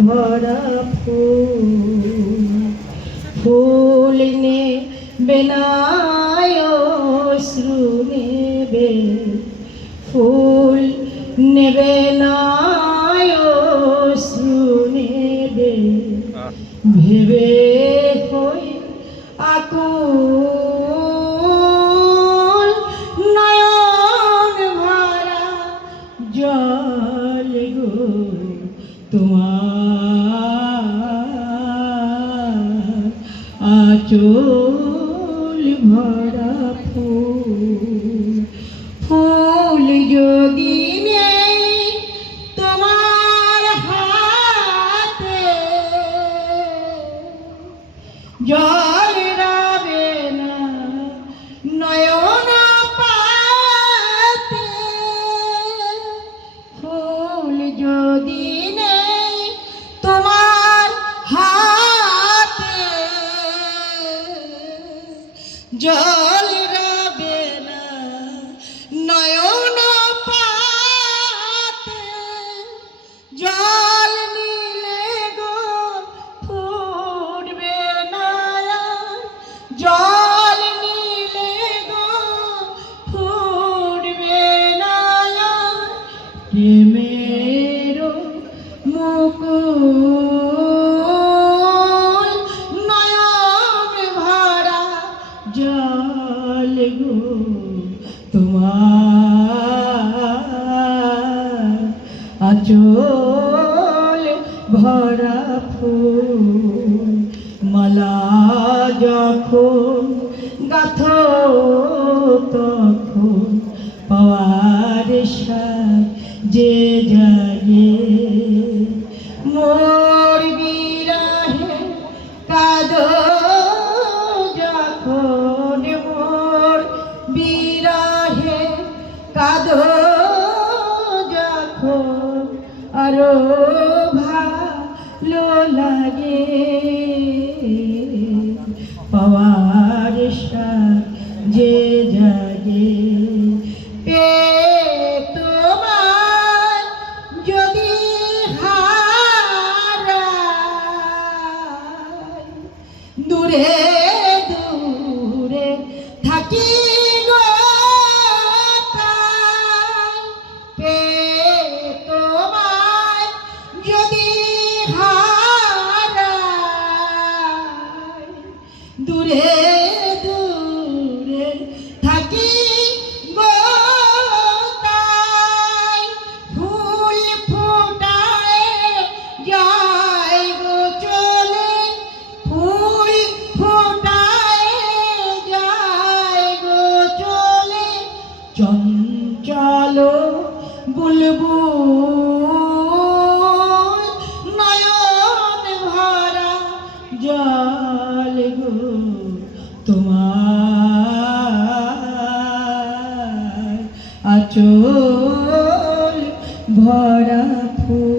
ভরা ফুল ফুল নেবে না অশ্রু নেবে ফুল নেবে না অশ্রু নেবে ভেবে হই আকুল নয়ন ভরা জল গো তোমার আঁচল ভরা ফুল ফুল যদি নেই তোমার হাতে জল রাবে না নয়ন পাতে ফুল যদি নেই তোমার হাতে জল রাবে না নয়ন পাতে জল নিলে গো ফুটবে না জল নিলে গো ফুটবে না প্রেমের মুকুল নয়ন ভরা জল গো তোমার আঁচল ভরা ফুল মালা যখন গাথো তখন পাওয়ার সাজে জাগে মোর বিরহে কাঁদো যখন মোর বিরহে কাঁদো যখন আরো ভালো লাগে পাওয়ার সাজে জাগে তোমার যদি হারাই দূরে দূরে থাকি গো তোমায় যদি হারাই দূরে দূরে থাকি গো তাই ফুল ফোটায় যায় গো চলে ফুল ফোটায় যায় গো চলে চঞ্চল বুলবুল নয়ন ভরা জল গো তোমার আঁচল ভরা ফুল।